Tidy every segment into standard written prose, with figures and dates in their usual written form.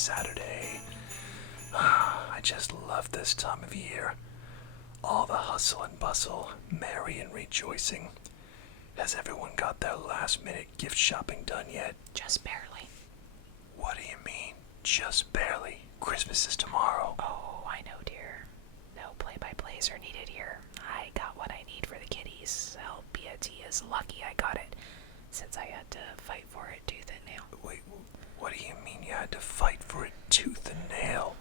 Saturday. I just love this time of year. All the hustle and bustle, merry and rejoicing. Has everyone got their last-minute gift shopping done yet? Just barely. What do you mean, just barely? Christmas is tomorrow. Oh, I know, dear. No play-by-plays are needed here. I got what I need for the kitties. Albeit he is lucky I got it, since I had to fight for it tooth and nail. Wait, what do you mean you had to fight for it tooth and nail?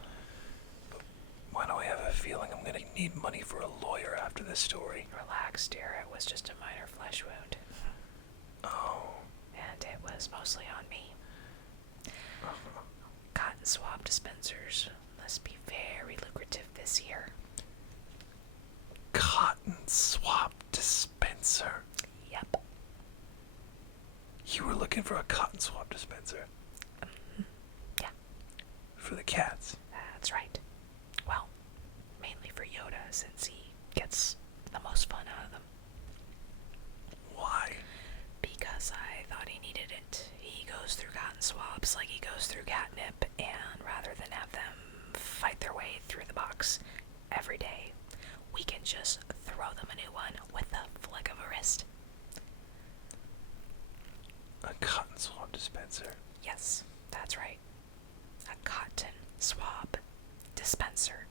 Why do I have a feeling I'm gonna need money for a lawyer after this story? Relax, dear. It was just a minor flesh wound. Oh. And it was mostly on me. Cotton swab dispensers must be very lucrative this year. Cotton swab dispenser? Yep. You were looking for a cotton swab dispenser? Yeah. For the cats? That's right. Well, mainly for Yoda, since he gets the most fun out of them. Why? Because I thought he needed it. He goes through cotton swabs like he goes through catnip, and rather than have them fight their way through the box every day, we can just throw them a new one with the flick of a wrist. A cotton swab dispenser? Yes, that's right. A cotton swab dispenser.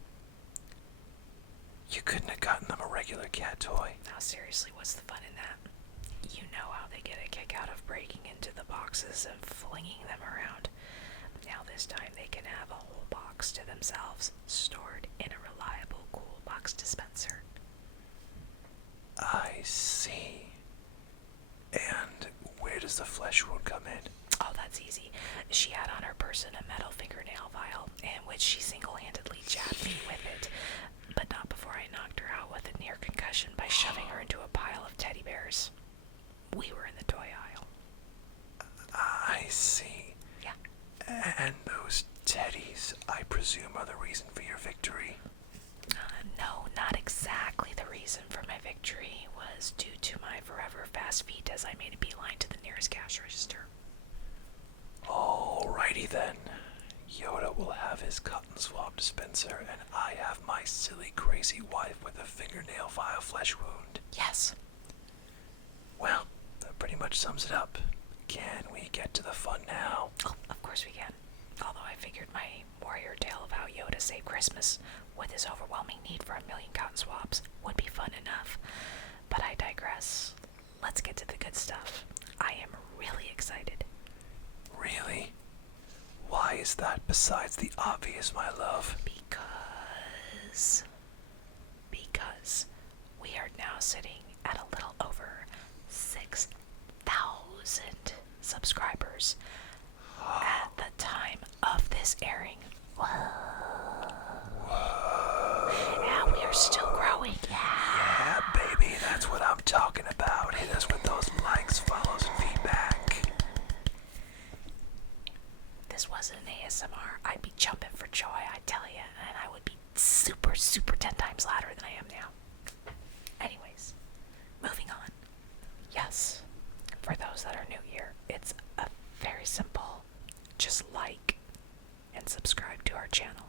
You couldn't have gotten them a regular cat toy. Now seriously, what's the fun in that? You know how they get a kick out of breaking into the boxes and flinging them around. Now this time they can have a whole box to themselves, stored in a reliable cool box dispenser. I see. And where does the flesh wound come in? Oh, that's easy. She had on her person a metal fingernail vial, in which she single-handedly jabbed me with it, but not before I knocked her out with a near concussion by shoving her into a pile of teddy bears. We were in the toy aisle. I see. Yeah. And those teddies, I presume, are the reason for your victory? No, not exactly. The reason for my victory was due to my forever fast feet as I made a beeline to the nearest cash register. Alrighty then. Yoda will have his cotton swab dispenser, and I have my silly, crazy wife with a fingernail vial flesh wound. Yes. Well, that pretty much sums it up. Can we get to the fun now? Oh, of course we can. Although I figured my warrior tale of how Yoda saved Christmas with his overwhelming need for 1,000,000 cotton swabs would be fun enough. But I digress. Let's get to the good stuff. I am really excited. Really? Why is that besides the obvious, my love? Because we are now sitting at a little over 6,000 subscribers at the time of this airing. Yeah, we are still growing. Yeah, baby, that's what I'm talking about. Hit us with those likes, follows, and feedback. This wasn't an ASMR, I'd be jumping for joy, I tell you, and I would be super, super 10 times louder than I am now. Anyways, moving on. Yes, for those that are new here, it's a very simple, just like and subscribe to our channel.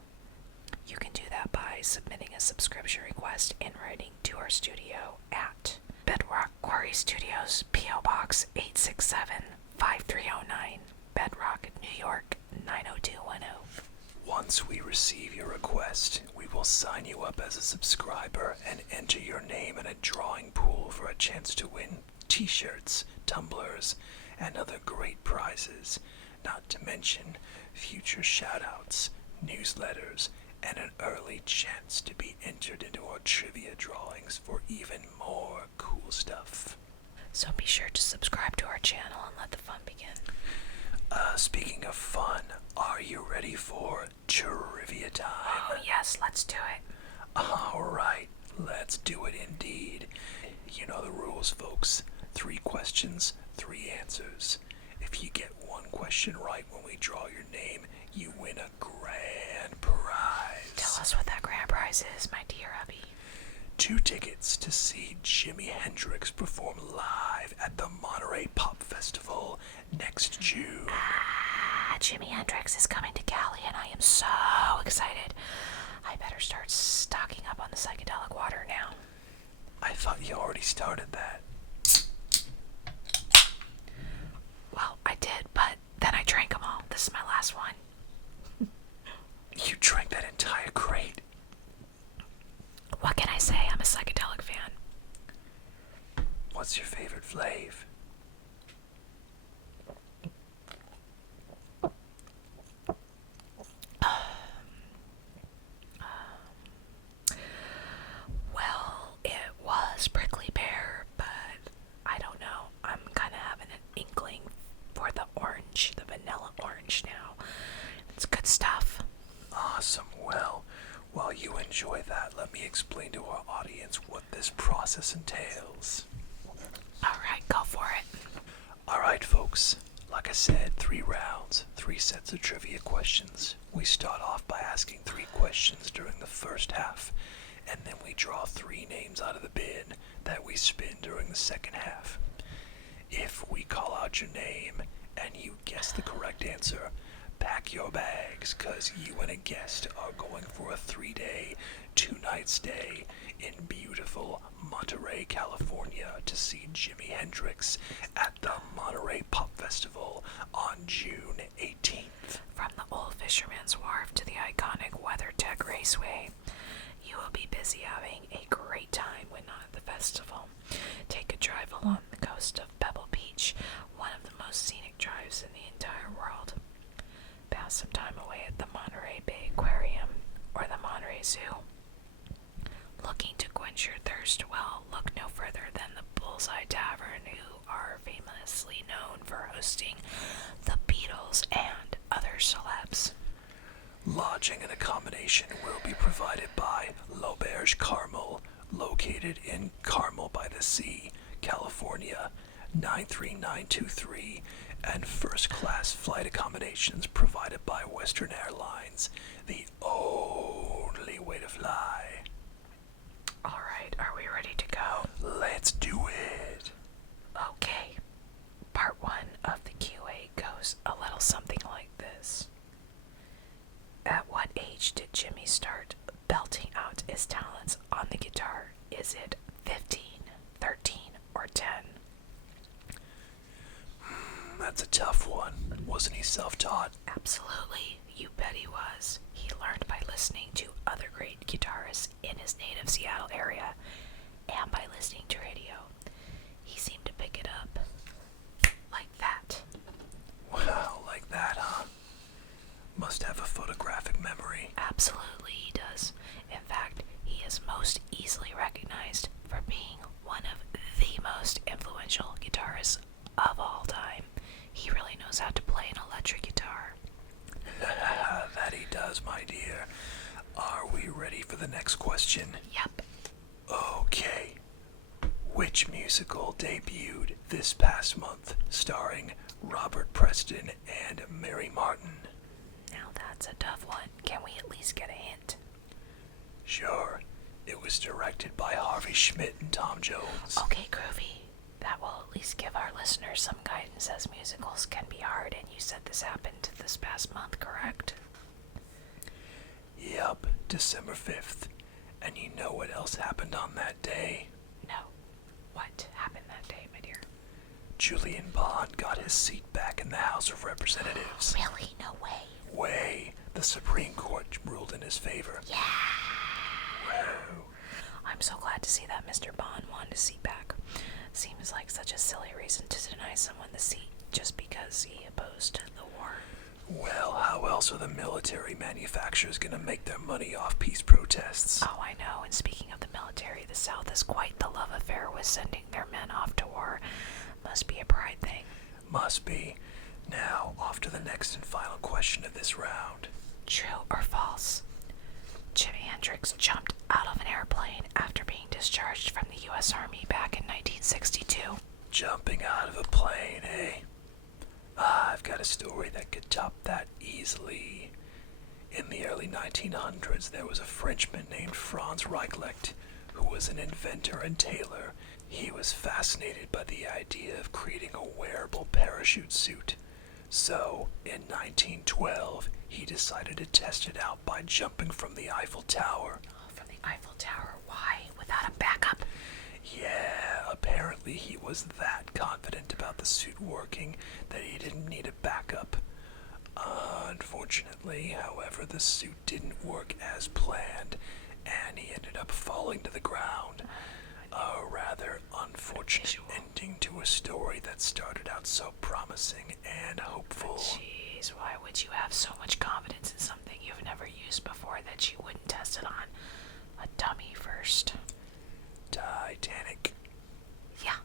You can do that by submitting a subscription request in writing to our studio at Bedrock Quarry Studios, P.O. Box 867-5309, Bedrock, New York 90210. Once we receive your request, we will sign you up as a subscriber and enter your name in a drawing pool for a chance to win t-shirts, tumblers, and other great prizes, not to mention future shoutouts, newsletters, and an early chance to be entered into our trivia drawings for even more cool stuff. So be sure to subscribe to our channel and let the fun begin. Speaking of fun, are you ready for trivia time? Oh yes, let's do it. Alright, let's do it indeed. You know the rules, folks. 3 questions, 3 answers. If you get one question right when we draw your name, you win a grand prize. Tell us what that grand prize is, my dear hubby. 2 tickets to see Jimi Hendrix perform live at the Monterey Pop Festival next June. Jimi Hendrix is coming to Cali, and I am so excited. I better start stocking up on the psychedelic water now. I thought you already started that. Well, I did, but then I drank them all. This is my last one. You drank that entire crate? What can I say? I'm a psychedelic fan. What's your favorite flavor? Well, it was prickly pear, but I don't know. I'm kind of having an inkling for the orange, the vanilla orange now. It's good stuff. Awesome. Well, while you enjoy that, let me explain to our audience what this process entails. Alright, go for it. Alright, folks. Like I said, 3 rounds, 3 sets of trivia questions. We start off by asking 3 questions during the first half, and then we draw 3 names out of the bin that we spin during the second half. If we call out your name and you guess the correct answer, pack your bags, cause you and a guest are going for a 3-day, 2-night stay in beautiful Monterey, California to see Jimi Hendrix at the Monterey Pop Festival on June 18th. From the old Fisherman's Wharf to the iconic WeatherTech Raceway, you will be busy having a great time when not at the festival. Take a drive along the coast of Pebble Beach, one of the most scenic drives in the entire world. Pass some time away at the Monterey Bay Aquarium or the Monterey Zoo. Looking to quench your thirst? Well, look no further than the Bullseye Tavern, who are famously known for hosting the Beatles and other celebs. Lodging and accommodation will be provided by L'Auberge Carmel, located in Carmel by the Sea, California, 93923, and first-class flight accommodations provided by Western Airlines, the only way to fly. Alright, are we ready to go? Let's do it. Okay. Part 1 of the QA goes a little something like this. At what age did Jimmy start belting out his talents on the guitar? Is it 15, 13, or 10? That's a tough one. Wasn't he self-taught? Absolutely, you bet he was. He learned by listening to other great guitarists in his native Seattle area and by listening to radio. He seemed to pick it up like that. Wow, like that, huh? Must have a photographic memory. Absolutely, he does. In fact, he is most easily recognized for being one of the most influential guitarists of all time. He really knows how to play an electric guitar. That he does, my dear. Are we ready for the next question? Yep. Okay. Which musical debuted this past month starring Robert Preston and Mary Martin? Now that's a tough one. Can we at least get a hint? Sure. It was directed by Harvey Schmidt and Tom Jones. Okay, groovy. That will at least give our listeners some guidance, as musicals can be hard, and you said this happened this past month, correct? Yup, December 5th. And you know what else happened on that day? No. What happened that day, my dear? Julian Bond got his seat back in the House of Representatives. Really? No way. Way. The Supreme Court ruled in his favor. Yeah. Whoa. I'm so glad to see that Mr. Bond wanted his seat back. Seems like such a silly reason to deny someone the seat just because he opposed the war. Well, how else are the military manufacturers gonna make their money off peace protests? Oh, I know, and speaking of the military, the South is quite the love affair with sending their men off to war. Must be a pride thing. Must be. Now, off to the next and final question of this round. True or false? Jimi Hendrix jumped out of an airplane after being discharged from the U.S. Army back in 1962. Jumping out of a plane, eh? I've got a story that could top that easily. In the early 1900s, there was a Frenchman named Franz Reichlecht, who was an inventor and tailor. He was fascinated by the idea of creating a wearable parachute suit. So, in 1912, he decided to test it out by jumping from the Eiffel Tower. Oh, from the Eiffel Tower. Why? Without a backup? Yeah, apparently he was that confident about the suit working that he didn't need a backup. Unfortunately, however, the suit didn't work as planned, and he ended up falling to the ground. A rather unfortunate ending to a story that started out so promising and hopeful. Jeez, why would you have so much confidence in something you've never used before that you wouldn't test it on a dummy first? Titanic. Yeah.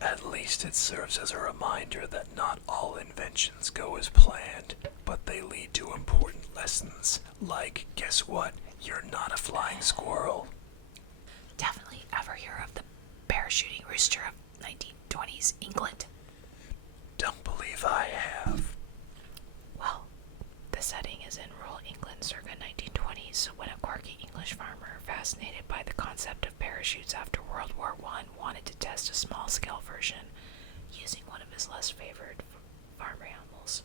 At least it serves as a reminder that not all inventions go as planned, but they lead to important lessons. Like, guess what? You're not a flying squirrel. Definitely ever hear of the parachuting rooster of 1920s England? Don't believe I have. Well, the setting is in rural England circa 1920s when a quirky English farmer, fascinated by the concept of parachutes after World War I, wanted to test a small-scale version using one of his less favored farm animals,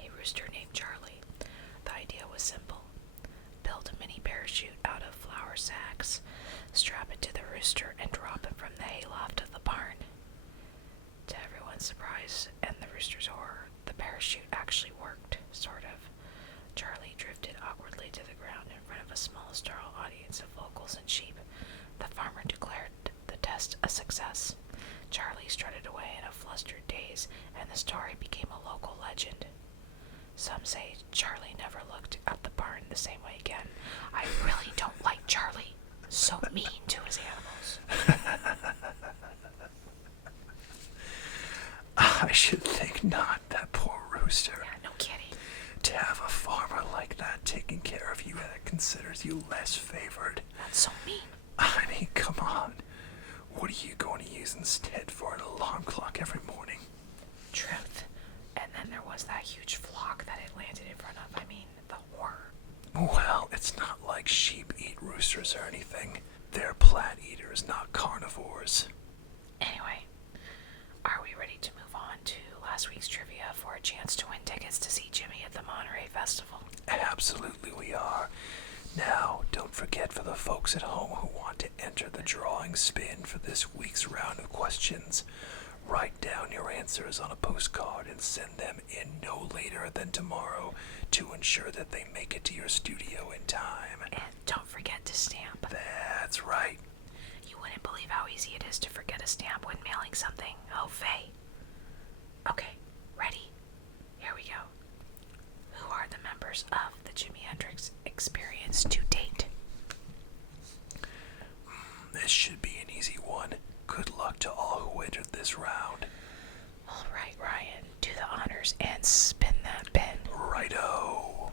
a rooster named Charlie. The idea was simple. Build a mini parachute out of flour sacks, strap it to the rooster, and drop him from the hayloft of the barn. To everyone's surprise and the rooster's horror, the parachute actually worked, sort of. Charlie drifted awkwardly to the ground in front of a small startled audience of locals and sheep. The farmer declared the test a success. Charlie strutted away in a flustered daze, and the story became a local legend. Some say Charlie never looked at the barn the same way again. I really don't like Charlie. So mean to his animals. I should think not, that poor rooster. Yeah, no kidding. To have a farmer like that taking care of you that considers you less favored. That's so mean. I mean, come on. What are you going to use instead for an alarm clock every morning? Truth. And then there was that huge flock that it landed in front of. I mean, the horror. Well, it's not like sheep eat roosters or anything. They're plant eaters, not carnivores. Anyway, are we ready to move on to last week's trivia for a chance to win tickets to see Jimmy at the Monterey Festival? Absolutely we are. Now, don't forget, for the folks at home who want to enter the drawing spin for this week's round of questions, write down your answers on a postcard and send them in no later than tomorrow to ensure that they make it to your studio in time. And don't forget to stamp. That's right. You wouldn't believe how easy it is to forget a stamp when mailing something. Oh, Faye. Okay, ready? Here we go. Who are the members of the Jimi Hendrix Experience to date? This should be an easy one. Good luck to all who entered this round. All right, Ryan, do the honors and spin that pen. Righto.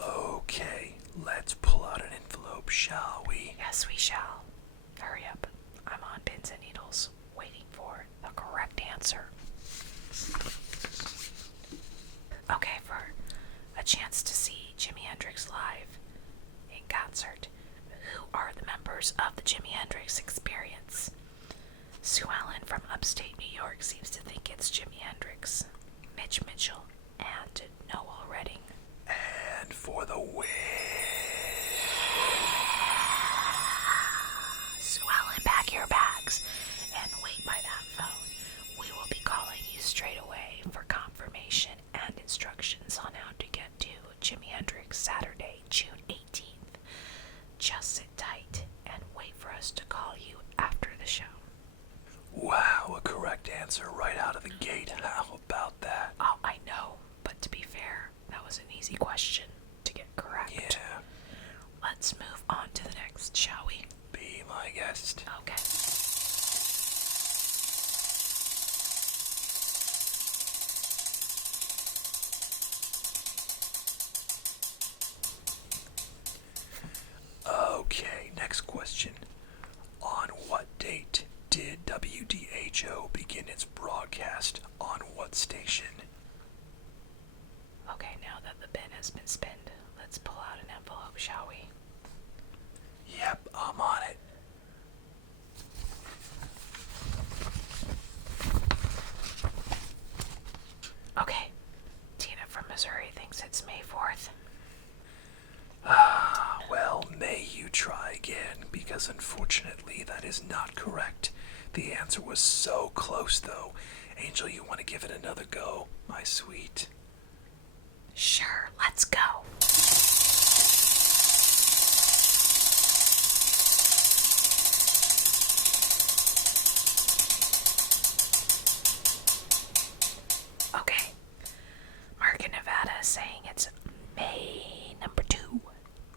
Okay, let's pull out an envelope, shall we? Yes, we shall. Hurry up. I'm on pins and needles, waiting for the correct answer. Okay, for a chance to see Jimi Hendrix live in concert, who are the members of the Jimi Hendrix Experience? Sue Ellen from upstate New York seems to think it's Jimi Hendrix, Mitch Mitchell, and Noel Redding. And for the win. Sue Ellen, pack your bags and wait by that phone. We will be calling you straight away for confirmation and instructions on how to get to Jimi Hendrix Saturday, June 18th. Just sit tight and wait for us to call you after the show. Wow, a correct answer right out of the gate. How about that? Oh, I know, but to be fair, that was an easy question to get correct. Yeah. Let's move on to the next, shall we? Be my guest. Okay. Okay, next question. On what date did WDHO begin its broadcast on what station? has been spinned. Let's pull out an envelope, shall we? Yep, I'm on it. Okay. Tina from Missouri thinks it's May 4th. Well, may you try again, because unfortunately that is not correct. The answer was so close, though. Angel, you want to give it another go, my sweet? Sure, let's go. Okay. Mark in Nevada is saying it's May number 2.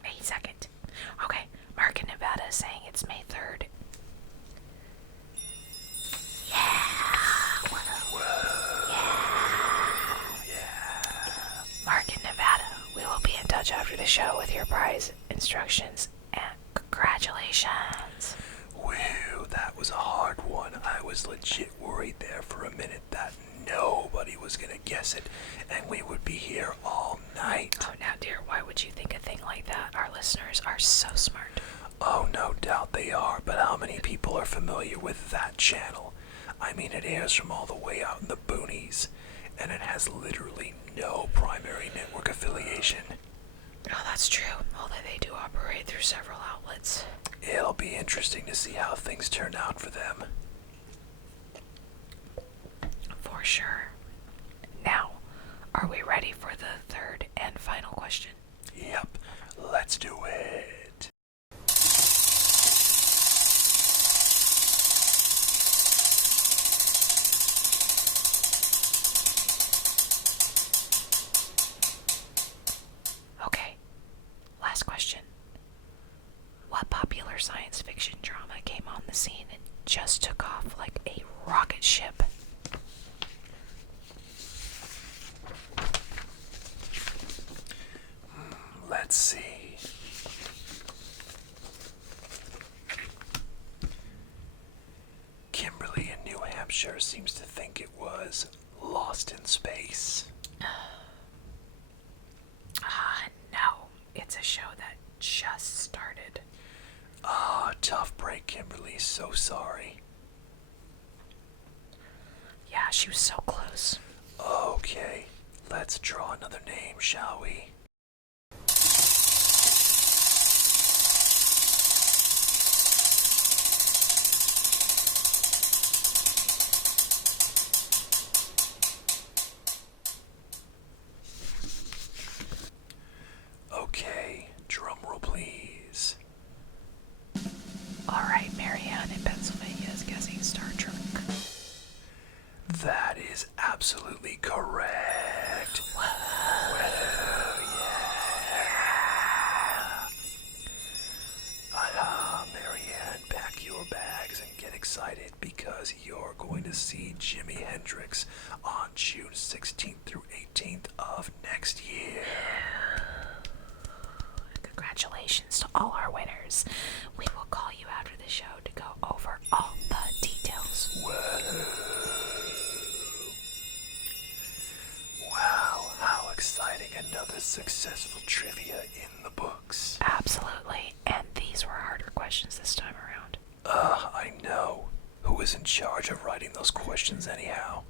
May 2nd. Okay. Mark in Nevada is saying it's May 3rd. Yeah. Mark in Nevada, we will be in touch after the show with your prize instructions, and congratulations. Whew, that was a hard one. I was legit worried there for a minute that nobody was gonna guess it, and we would be here all night. Oh, now, dear, why would you think a thing like that? Our listeners are so smart. Oh, no doubt they are, but how many people are familiar with that channel? I mean, it airs from all the way out in the boonies, and it has literally no primary network affiliation. Oh, that's true, although they do operate through several outlets. It'll be interesting to see how things turn out for them. For sure. Now, are we ready for the third and final question? Yep, let's do it. Okay, last question. What popular science fiction drama came on the scene and just took off like a rocket ship? Let's see. Kimberly in New Hampshire seems to think it was Lost in Space. No. It's a show that just started. Tough break, Kimberly. So sorry. Yeah, she was so close. Okay, let's draw another name, shall we? Okay, drum roll please. Alright, Marianne in Pennsylvania is guessing Star Trek. That is absolutely correct. Well, yeah. Marianne, pack your bags and get excited because you're going to see Jimi Hendrix on June 16th through 18th of next year. Congratulations to all our winners. We will call you after the show to go over all the details. Wow, how exciting. Another successful trivia in the books. Absolutely. And these were harder questions this time around. I know. Who was in charge of writing those questions anyhow?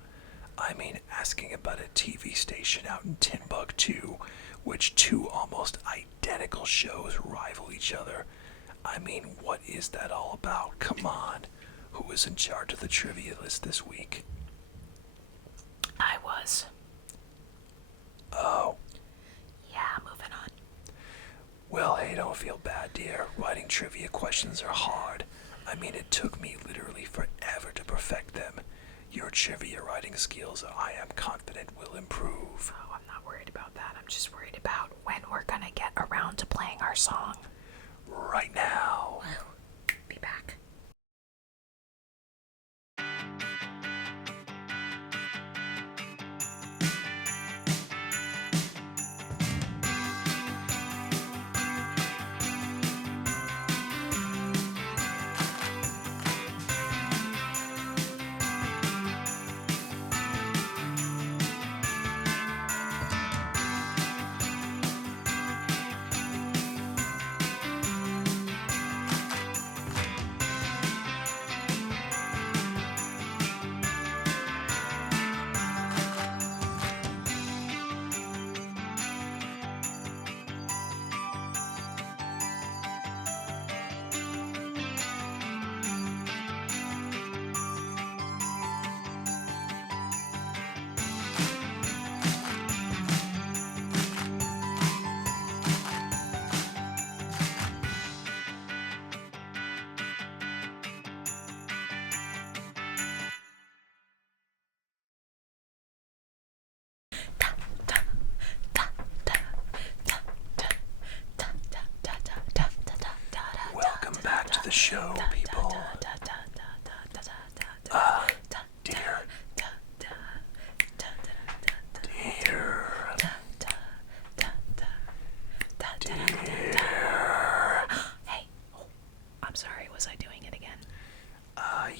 I mean, asking about a TV station out in Timbuktu, which two almost identical shows rival each other. I mean, what is that all about? Come on. Who was in charge of the trivia list this week? I was. Oh. Yeah, moving on. Well, hey, don't feel bad, dear. Writing trivia questions are hard. I mean, it took me literally forever to perfect them. Your trivia writing skills, I am confident, will improve. Oh, I'm not worried about that. I'm just worried about when we're gonna get around to playing our song. Right now. Be back.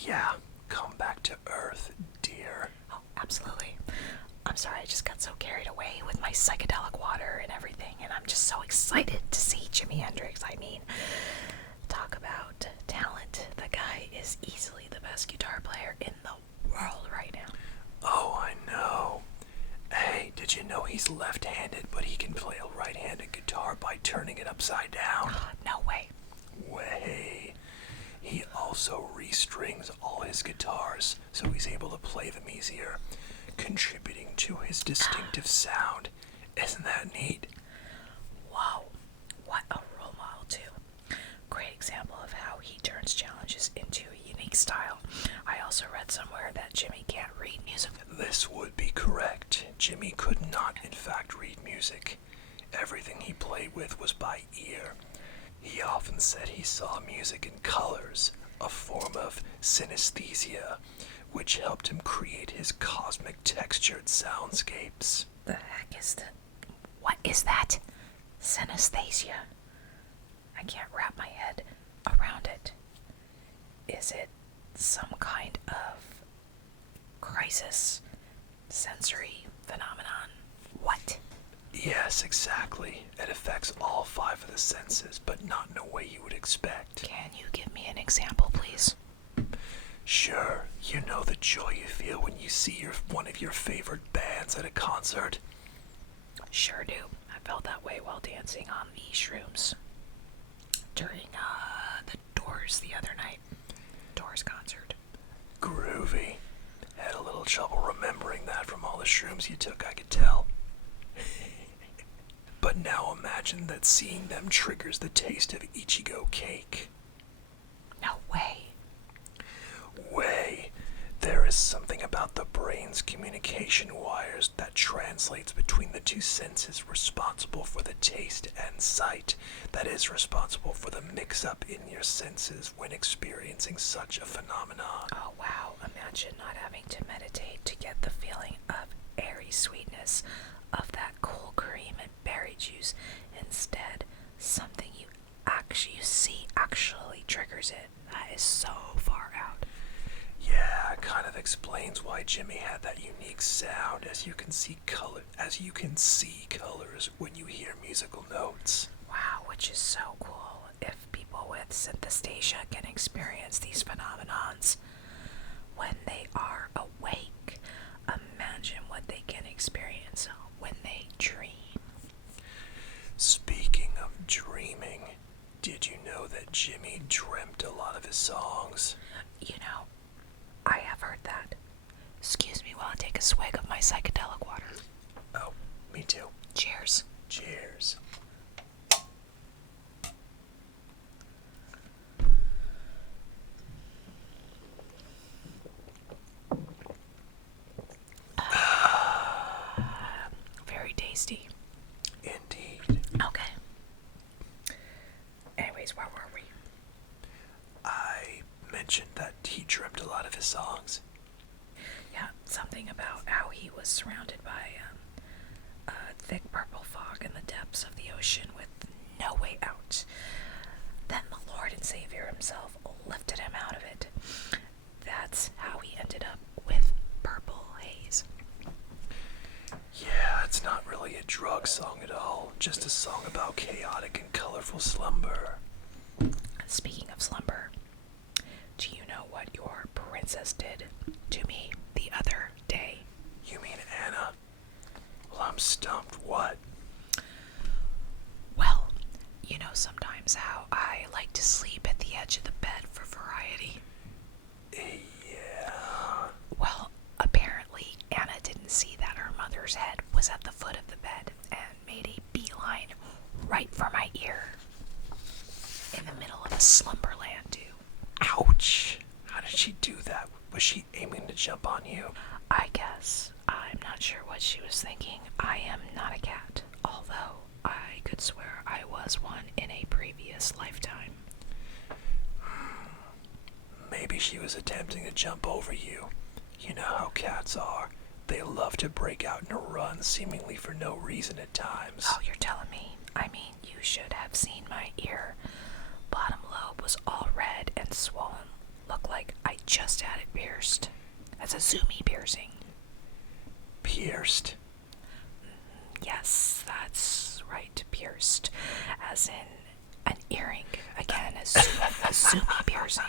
Yeah, come back to Earth, dear. Oh, absolutely. I'm sorry, I just got so carried away with my psychedelic water and everything, and I'm just so excited to see Jimi Hendrix. I mean, talk about talent. The guy is easily the best guitar player in the world right now. Oh, I know. Hey, did you know he's left-handed, but he can play a right-handed guitar by turning it upside down? No way. Way. He also restrings all his guitars, so he's able to play them easier, contributing to his distinctive sound. Isn't that neat? Whoa, what a role model too. Great example of how he turns challenges into a unique style. I also read somewhere that Jimmy can't read music. This would be correct. Jimmy could not, in fact, read music. Everything he played with was by ear. He often said he saw music in colors, a form of synesthesia, which helped him create his cosmic textured soundscapes. The heck is that? What is that? Synesthesia. I can't wrap my head around it. Is it some kind of crisis sensory phenomenon? What? Yes, exactly. It affects all 5 of the senses, but not in a way you would expect. Can you give me an example, please? Sure, you know the joy you feel when you see one of your favorite bands at a concert. Sure do. I felt that way while dancing on the shrooms during the Doors the other night. Doors concert. Groovy. Had a little trouble remembering that from all the shrooms you took, I could tell. But now imagine that seeing them triggers the taste of Ichigo cake. No way. Way. There is something about the brain's communication wires that translates between the 2 senses responsible for the taste and sight, that is responsible for the mix-up in your senses when experiencing such a phenomenon. Oh wow, imagine not having to meditate to get the feeling of airy sweetness of that cool cream and berry juice. Instead, something you see actually triggers it. That is so far out. Yeah, it kind of explains why Jimmy had that unique sound, as you can see colors when you hear musical notes. Wow, which is so cool. If people with synesthesia can experience these phenomenons when they are awake, imagine what they can experience when they dream. Speaking of dreaming, did you know that Jimmy dreamt a lot of his songs? You know, I have heard that. Excuse me while I take a swig of my psychedelic water. Oh, me too. Cheers. Cheers. Very tasty. Indeed. Okay. Anyways, where were we? I mentioned that he dreamt a lot of his songs. Yeah, something about how he was surrounded by a thick purple fog in the depths of the ocean with no way out. Then the Lord and Savior himself lifted him out of it. That's how he ended up with purple haze. Yeah, it's not really a drug song at all, just a song about chaotic and colorful slumber. Speaking of slumber, do you know what your princess did to me the other day? You mean Anna? Well, I'm stumped. What? Well, you know sometimes how I like to sleep at the edge of the bed for variety. Yeah. Well, apparently Anna didn't see that her mother's head was at the foot of the bed and made a beeline right for my ear. In the middle of a slumberland, too. Ouch. How did she do that? Was she aiming to jump on you? I guess. I'm not sure what she was thinking. I am not a cat, although I could swear I was one in a previous lifetime. Maybe she was attempting to jump over you. You know how cats are. They love to break out in a run seemingly for no reason at times. Oh, you're telling me? I mean, you should have seen my ear. Bottom lobe was all red and swollen. Looked like I just had it pierced. That's a zoomy piercing. Pierced? Yes, that's right, pierced. As in an earring. Again, a zoomy piercing.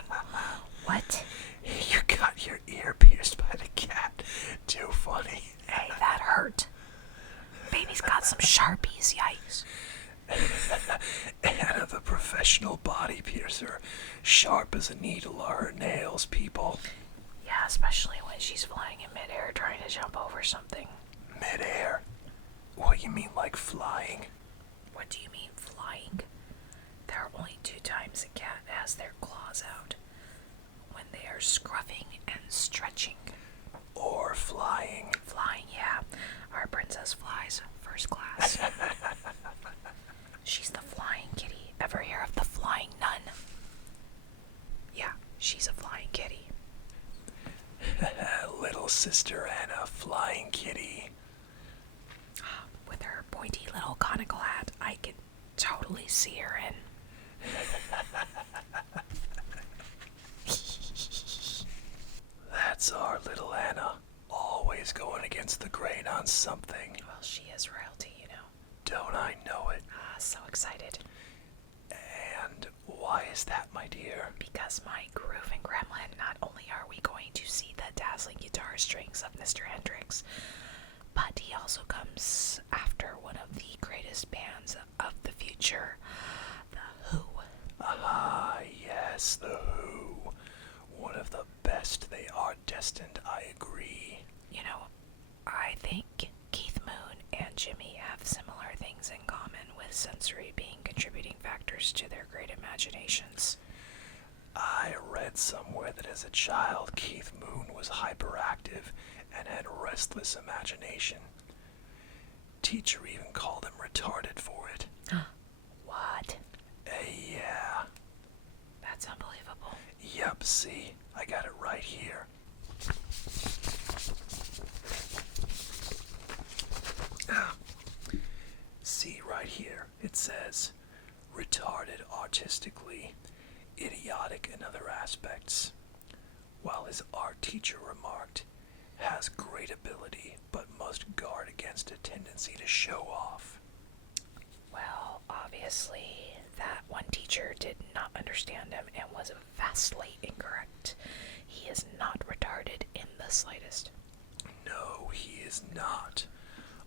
What? You got your ear pierced by the cat. Too funny. Hey, that hurt. Baby's got some Sharpies, yikes. Anna, the professional body piercer. Sharp as a needle are her nails, people. Yeah, especially when she's flying in midair trying to jump over something. Midair? What, you mean like flying? What do you mean, flying? There are only 2 times a cat has their claws out. When they are scruffing and stretching. Or flying. Flying, yeah. Our princess flies first class. She's the flying kitty. Ever hear of the flying nun? Yeah, she's a flying kitty. Little sister Anna, flying kitty. With her pointy little conical hat, I can totally see her in. That's our little Anna, always going against the grain on something. Well, she is royalty, you know. Don't I know it? So excited. And why is that, my dear? Because my grooving gremlin, not only are we going to see the dazzling guitar strings of Mr. Hendrix, but he also comes after one of the greatest bands of the future, The Who. Ah, yes, The Who. One of the best they are destined, I agree. You know, I think Keith Moon and Jimmy have similar things in common, with sensory being contributing factors to their great imaginations. I read somewhere that as a child, Keith Moon was hyperactive and had restless imagination. Teacher even called him retarded for it. What? Yeah. That's unbelievable. Yep, see, I got it right here. See right here, it says, retarded artistically, idiotic in other aspects. While his art teacher remarked, has great ability, but must guard against a tendency to show off. Well, obviously, that one teacher did not understand him and was vastly incorrect. He is not retarded in the slightest. No, he is not.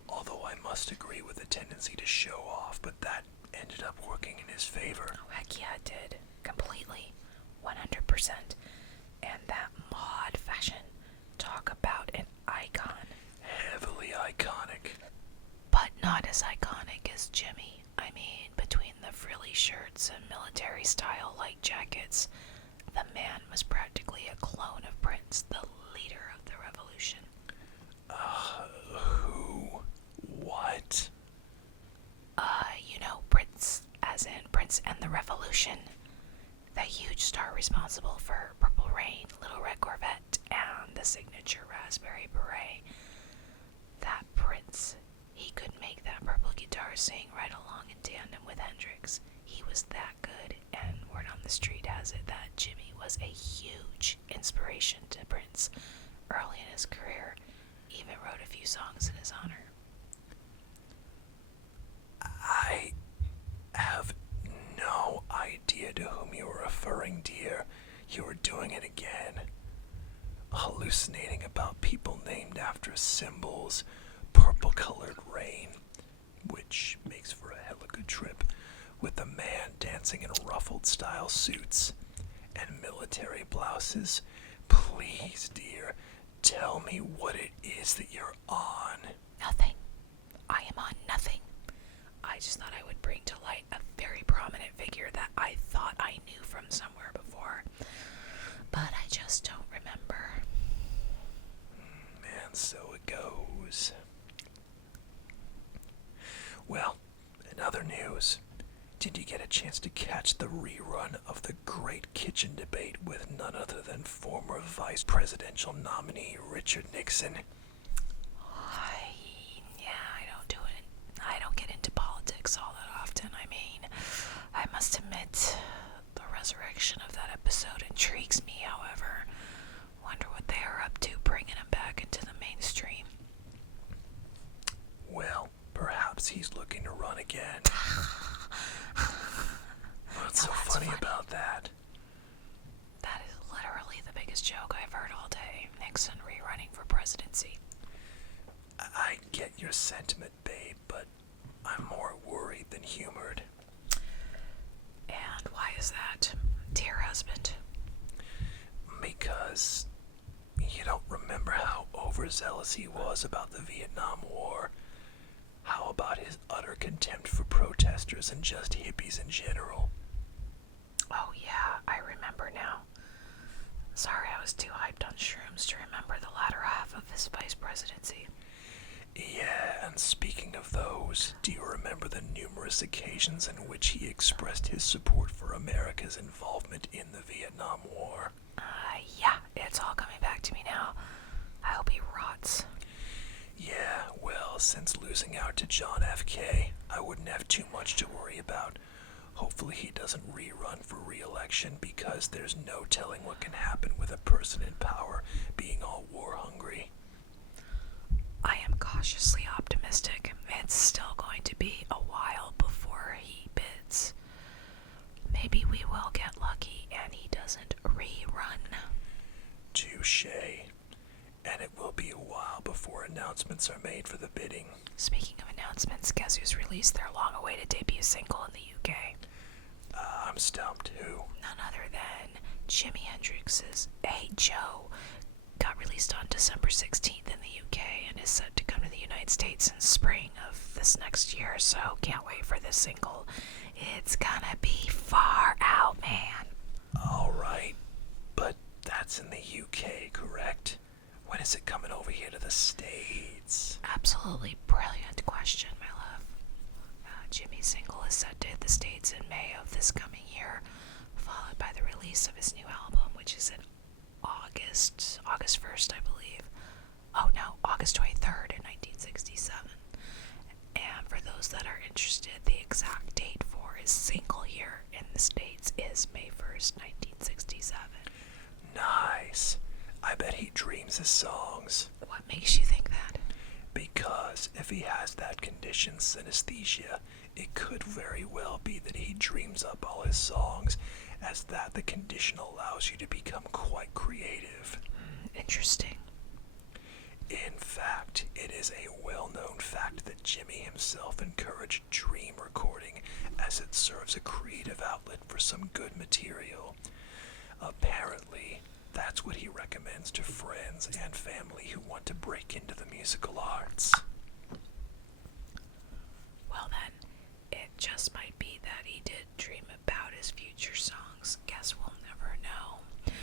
Although I must agree with the tendency to show off, but that ended up working in his favor. Oh, heck yeah, it did. Completely. 100%. And that mod fashion. Talk about an icon. Heavily iconic. But not as iconic as Jimmy. I mean, between the frilly shirts and military style like jackets, the man was practically a clone of Prince, the leader of the revolution. Who? What? You know, Prince, as in Prince and the Revolution. The huge star responsible for Purple Rain, Little Red Corvette, and the signature Raspberry Beret. That Prince, he could make that purple guitar sing right along in tandem with Hendrix. He was that good, and word on the street has it that Jimmy was a huge inspiration to Prince early in his career. Even wrote a few songs in his honor. I have no idea to whom you are referring, dear. You are doing it again. Hallucinating about people named after symbols, purple-colored rain, which makes for a hella good trip, with a man dancing in ruffled style suits and military blouses. Please, dear, tell me what it is that you're on. Nothing. I am on nothing. I just thought I would bring to light a very prominent figure that I thought I knew from somewhere before. But I just don't remember. And so it goes. Well, in other news, did you get a chance to catch the rerun of the Great Kitchen Debate with none other than former vice presidential nominee Richard Nixon? I don't get into politics all that often. I mean, I must admit, the resurrection of that episode intrigues me, however. presidency. I get your sentiment, babe, but I'm more worried than humored. And why is that, dear husband? Because you don't remember how overzealous he was about the Vietnam War? How about his utter contempt for protesters and just hippies in general? Oh yeah, I remember now. Sorry, I was too hyped on shrooms to remember the latter half of his vice presidency. Yeah, and speaking of those, do you remember the numerous occasions in which he expressed his support for America's involvement in the Vietnam War? Yeah, it's all coming back to me now. I hope he rots. Yeah, well, since losing out to John F. K., I wouldn't have too much to worry about. Hopefully he doesn't rerun for re-election, because there's no telling what can happen with a person in power being all war-hungry. I am cautiously optimistic. It's still going to be a while before he bids. Maybe we will get lucky and he doesn't rerun. Touche. And it will be a while before announcements are made for the bidding. Speaking of announcements, guess who's released their long-awaited debut single in the UK? I'm stumped. Who? None other than Jimi Hendrix's Hey Joe. Got released on December 16th in the UK and is set to come to the United States in spring of this next year, so can't wait for this single. It's gonna be far out, man. Alright, but that's in the UK, correct? When is it coming over here to the States? Absolutely brilliant question, my love. Jimmy's single is set to hit the States in May of this coming year, followed by the release of his new album, which is in August 1st, I believe. Oh no, August 23rd in 1967. And for those that are interested, the exact date for his single here in the States is May 1st, 1967. Nice. I bet he dreams his songs. What makes you think that? Because if he has that condition, synesthesia, it could very well be that he dreams up all his songs, as that the condition allows you to become quite creative. Interesting. In fact, it is a well-known fact that Jimmy himself encouraged dream recording, as it serves a creative outlet for some good material. Apparently, that's what he recommends to friends and family who want to break into the musical arts. Well then, it just might be that he did dream about his future songs. Guess we'll never know.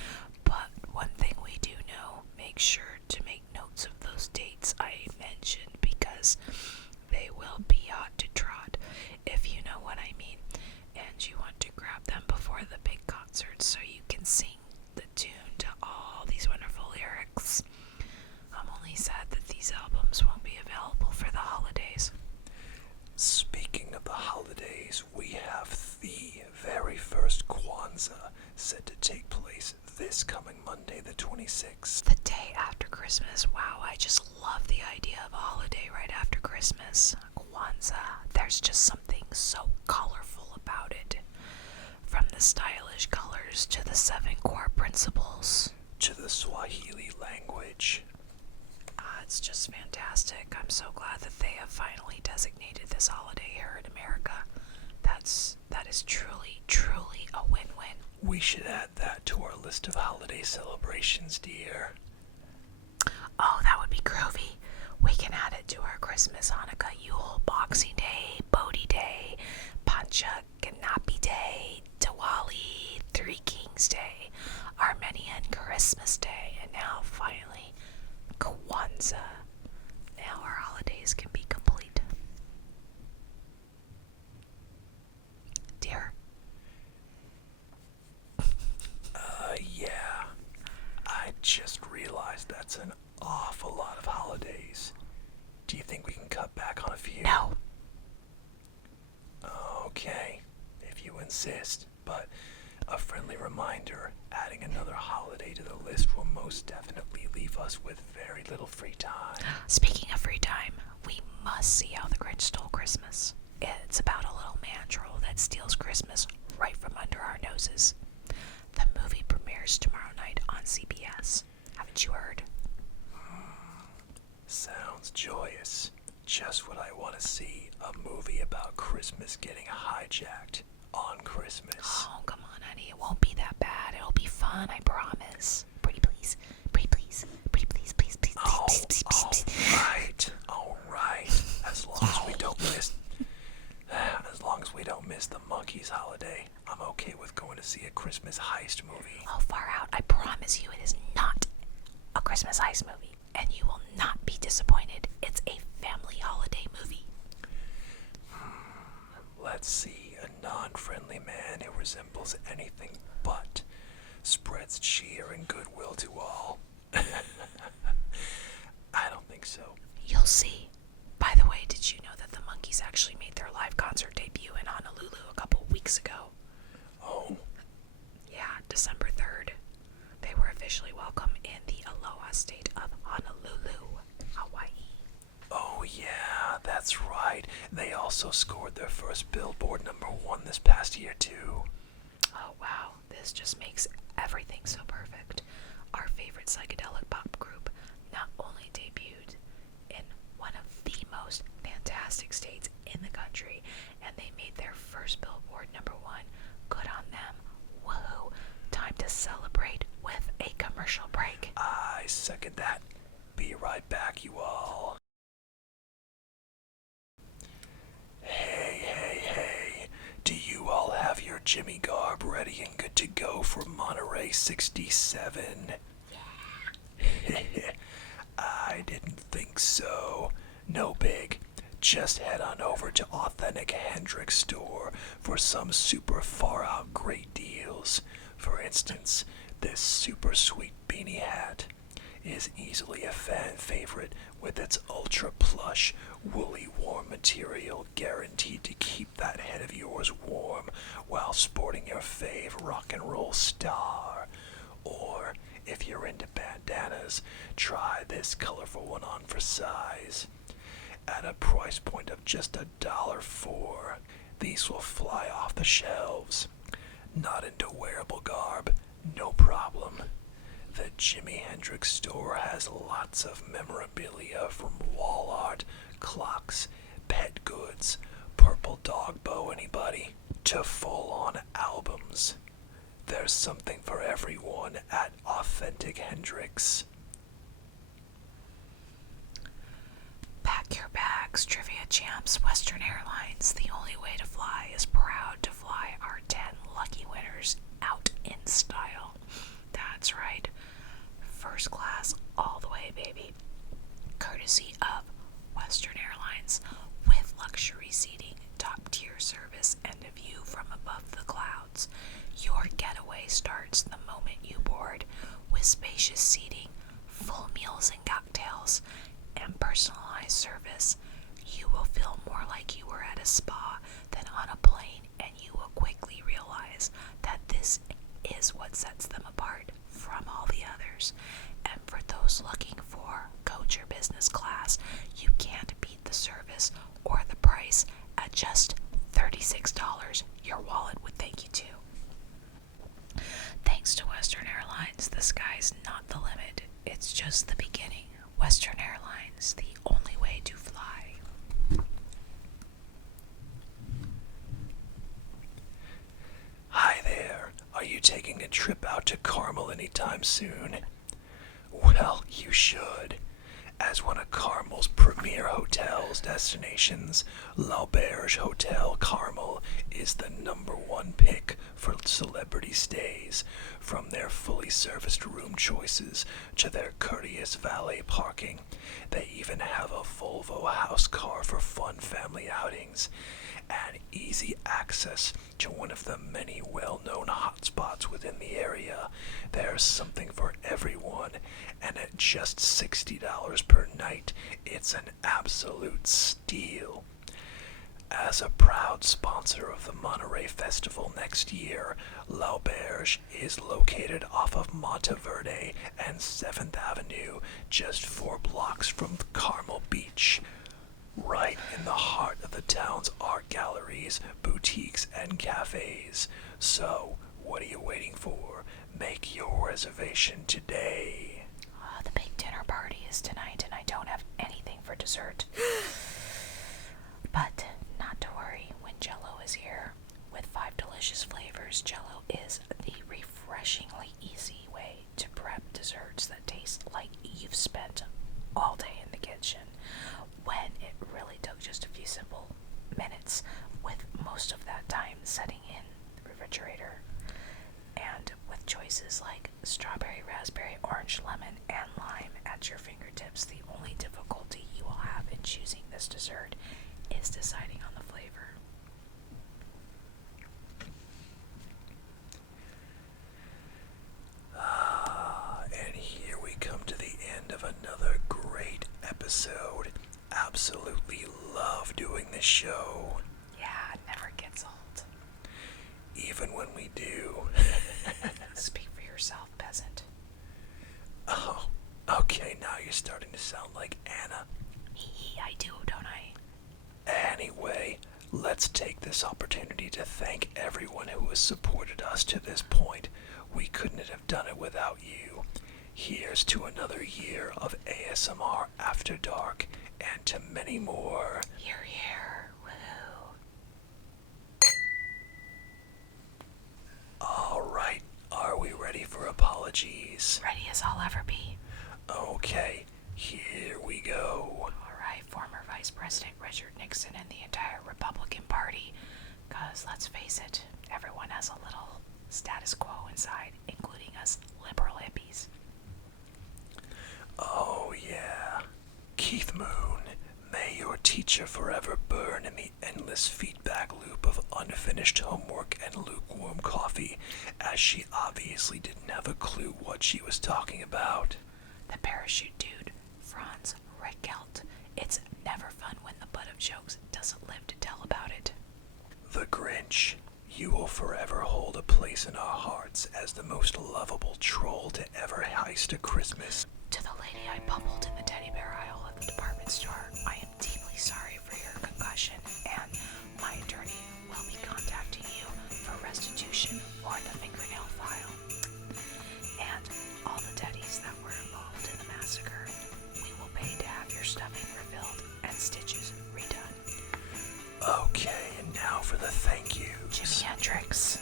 But one thing we do know, make sure to make notes of those dates I mentioned, because they will be hot to trot, if you know what I mean. And you want to grab them before the big concert so you can sing the tune to all these wonderful lyrics. I'm only sad that these albums won't be available for the holidays. Speaking of the holidays, we have the very first Kwanzaa set to take place this coming Monday the 26th. The day after Christmas. Wow, I just love the idea of a holiday right after Christmas. Kwanzaa. There's just something so colorful about it. From the stylish colors to the 7 core principles. To the Swahili language. It's just fantastic. I'm so glad that they have finally designated this holiday here in America. That is truly, truly a win-win. We should add that to our list of holiday celebrations, dear. Oh, that would be groovy. We can add it to our Christmas, Hanukkah, Yule, Boxing Day, Bodhi Day, Pancha Ganapi Day, Diwali, Three Kings Day, Armenian Christmas Day, and now finally Kwanzaa. Now our holidays can be complete. Dear? Yeah. I just realized that's an awful lot of holidays. Do you think we can cut back on a few? No. Okay, if you insist, but a friendly reminder, adding another holiday to the list will most definitely leave us with very little free time. Speaking of free time, we must see How the Grinch Stole Christmas. It's about a little man troll that steals Christmas right from under our noses. The movie premieres tomorrow night on CBS. Haven't you heard? Sounds joyous. Just what I want to see. A movie about Christmas getting hijacked on Christmas. Oh, come on, honey. It won't be that bad. It'll be fun, I promise. Pretty please. Pretty please. Pretty please, please, please, Oh, please, please, please, please. all right. As long as we don't miss the monkeys holiday, I'm okay with going to see a Christmas heist movie. Oh, far out. I promise you it is not a Christmas heist movie, and you will not be disappointed. It's a family holiday movie. Let's see a non-friendly man who resembles anything but spreads cheer and goodwill to all. I don't think so. You'll see. By the way, did you know that the Monkees actually made their live concert debut in Honolulu a couple weeks ago? Oh, Yeah, December 3rd. They were officially welcome in the Aloha state of Honolulu, Hawaii. oh yeah, that's right. They also scored their first Billboard #1 this past year too. Oh wow, this just makes everything so perfect. Our favorite psychedelic pop group not only debuted in one of the most fantastic states in the country, and they made their first Billboard #1. Good on them. Woohoo. Time to celebrate with a commercial break. I second that. Be right back, you all. Hey. Do you all have your Jimmy garb ready and good to go for Monterey 67? I didn't think so. No big. Just head on over to Authentic Hendrix store for some super far out great deals. For instance, this super sweet beanie hat is easily a fan favorite with its ultra plush, woolly warm material guaranteed to keep that head of yours warm while sporting your fave rock and roll star. Or, if you're into bandanas, try this colorful one on for size. At a price point of just $1.04, these will fly off the shelves. Not into wearable garb? No problem. The Jimi Hendrix store has lots of memorabilia from wall art, clocks, pet goods, purple dog bow anybody, to full-on albums. There's something for everyone at Authentic Hendrix. Pack your bags, trivia champs. Western Airlines, the only way to fly, is proud to fly our 10 lucky winners out in style. That's right. First class all the way, baby. Courtesy of Western Airlines, with luxury seating, top tier service, and a view from above the clouds. Your getaway starts the moment you board, with spacious seating, full meals and cocktails, and personalized service. You will feel more like you were at a spa than on a plane, and you will quickly realize that this is what sets them apart from all the others. And for those looking for coach or business class, you can't beat the service or the price at just $36. Your wallet would thank you too. Thanks to Western Airlines, the sky's not the limit. It's just the beginning. Western Airlines, the only way to fly. Hi there. Are you taking a trip out to Carmel anytime soon? Well, you should. As one of Carmel's premier hotels destinations, L'Auberge Hotel Carmel is the #1 pick for celebrity stays, from their fully serviced room choices to their courteous valet parking. They even have a Volvo house car for fun family outings, and easy access to one of the many well-known hotspots within the area. There's something for everyone, and at just $60 per night, it's an absolute steal. As a proud sponsor of the Monterey Festival next year, L'Auberge is located off of Monteverde and 7th Avenue, just 4 blocks from Carmel Beach, right in the heart of the town's art galleries, boutiques, and cafes. So, what are you waiting for? Make your reservation today. The big dinner party is tonight, and I don't don't have anything for dessert. But not to worry, when Jell-O is here with 5 delicious flavors, Jell-O is the refreshingly easy way to prep desserts that taste like you've spent all day in the kitchen, when it really took just a few simple minutes, with most of that time setting in the refrigerator. And with choices like strawberry, raspberry, orange, lemon, and lime at your fingertips, the only difficulty you will have in choosing this dessert is deciding on the flavor. And here we come to the end of another great episode. Absolutely love doing this show. Yeah, it never gets old. Even when we do. Speak for yourself, peasant. Oh, okay, now you're starting to sound like Anna. I do, don't I? Anyway, let's take this opportunity to thank everyone who has supported us to this point. We couldn't have done it without you. Here's to another year of ASMR After Dark, and to many more. Hear, hear, woo. Alright, are we ready for apologies? Ready as I'll ever be. Okay, here we go. Alright, former Vice President Richard Nixon and the entire Republican Party. 'Cause let's face it, everyone has a little status quo inside, including us liberal hippies. Oh yeah. Keith Moon, may your teacher forever burn in the endless feedback loop of unfinished homework and lukewarm coffee, as she obviously didn't have a clue what she was talking about. The parachute dude, Franz Reichelt. It's never fun when the butt of jokes doesn't live to tell about it. The Grinch, you will forever hold a place in our hearts as the most lovable troll to ever heist a Christmas. To the lady I bubbled in the teddy bear aisle at the department store, I am deeply sorry for your concussion, and my attorney will be contacting you for restitution for the fingernail file. And all the daddies that were involved in the massacre, we will pay to have your stuffing refilled and stitches redone. Okay, and now for the thank yous. Jimi Hendrix,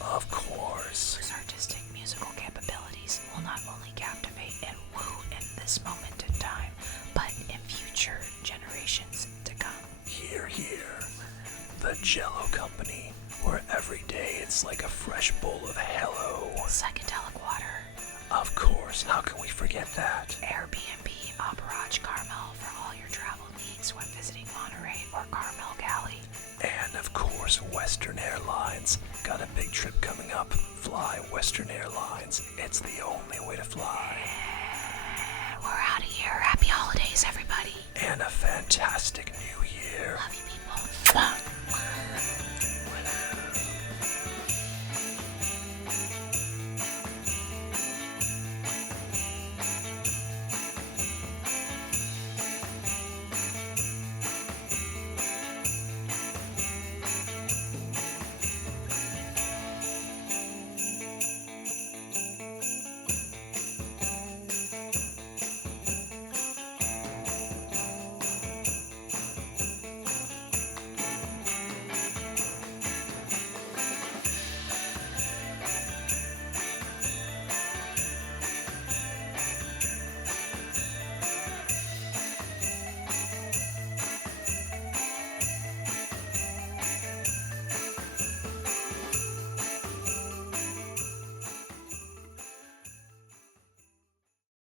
Of course. whose artistic musical capabilities will not only captivate and woo in this moment in time, but in future generations to come. Hear, hear. The Jell-O Company, where every day it's like a fresh bowl of hello. Psychedelic water, Of course, how can we forget that? Airbnb Abaraj Carmel for all your travel needs when visiting Monterey or Carmel Galley. And of course, Western Airlines. Got a big trip coming up. Fly Western Airlines. It's the only way to fly.